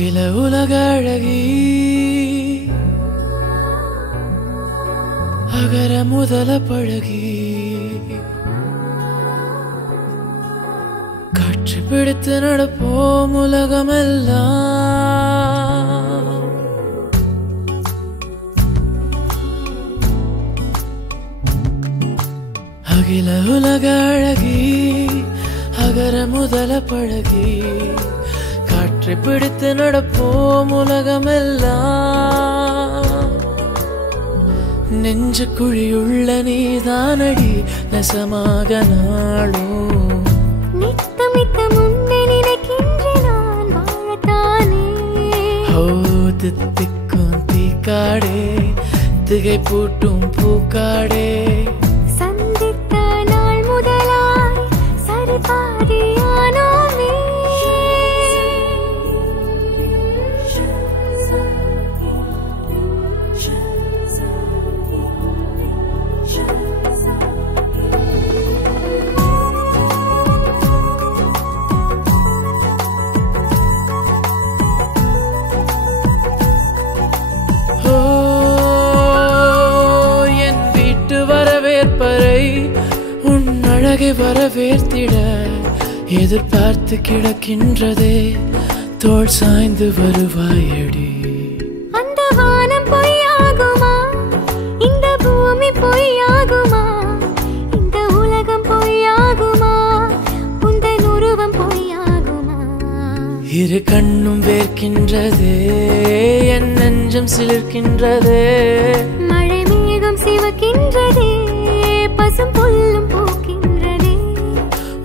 அகில உலக அழகி அகர முதல பழகி காற்று பிடித்து நடப்போம் உலகமெல்லாம். அகில உலக அழகி அகர முதல பழகி காற்றை பிடித்து நடப்போம் உலகமெல்லாம். நெஞ்சு குழியுள்ள நீதானடி நெசமாக நாளும் தித்திக்கும் தீக்காடே திகை பூட்டும் பூக்காடே சந்தித்த நாள் முதலாய் சரிபாதியானோமே. உன் அழகை வரவேற்த்திட எதிர்பார்த்து கிடக்கின்றதே தோள் சாய்ந்து வருவாயடி. அந்த வானம் பொய்யாகுமா, இந்த பூமி பொய்யாகுமா, இந்த உலகம் பொய்யாகுமா, உந்தன் உருவம் பொய்யாகுமா. இரு கண்ணும் வேர்க்கின்றதே என் நெஞ்சம் சிலிர்க்கின்றதே. மழை மேகம் சிவக்கின்றதே பசும் புல்லும் பூக்கின்றதே.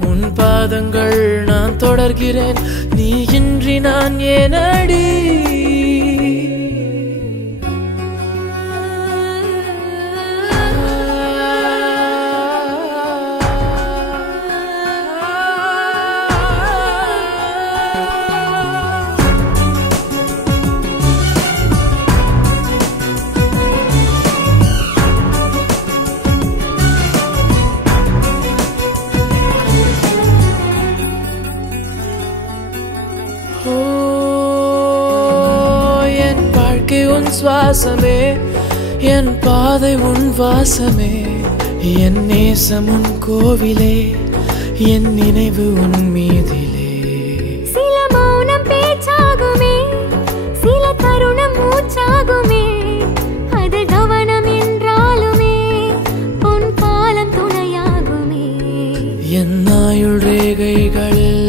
உன் பாதங்கள் நான் தொடர்கிறேன் நீ இன்றி நான் ஏனடி. என் வாழ்க்கை உன் சுவாசமே, என் பாதை உன் வாசமே, என் நேசம் உன் கோவிலே, என் நினைவு உன் மீதிலே. சில மௌனம் பேச்சாகுமே, சில தருணம் மூச்சாகுமே, அது கவனம் என்றாலுமே உன் காலம் துணையாகுமே. என் ஆயுள் ரேகைகளில்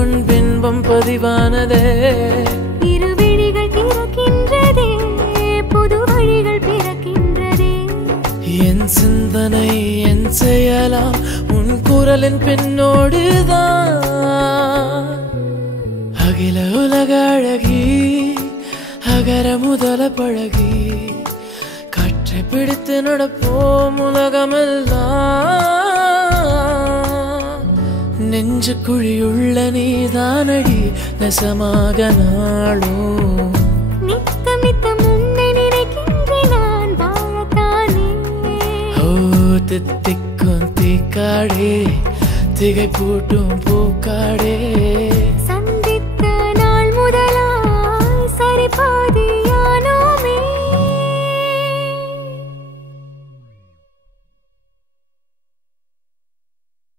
உன் பின்பம் பதிவானதே. இரு விழிகள் திறக்கின்றதே புது வழிகள் பிறக்கின்றதே. என் சிந்தனை என் செயலாம் உன் குரலின் பின்னோடுதான். அகில உலக அழகி அகர முதல பழகி காற்றை பிடித்து நடப்போம் உலகமெல்லாம். நெஞ்சு குழியுள்ள நீதானடி நெசமாக நாளும் நித்தம் நித்தம் உன்னை நினைக்கின்றேன் நான் வாழத்தானே. தித்திக்கும் தீக்காடே திகை பூட்டும் பூக்காடே.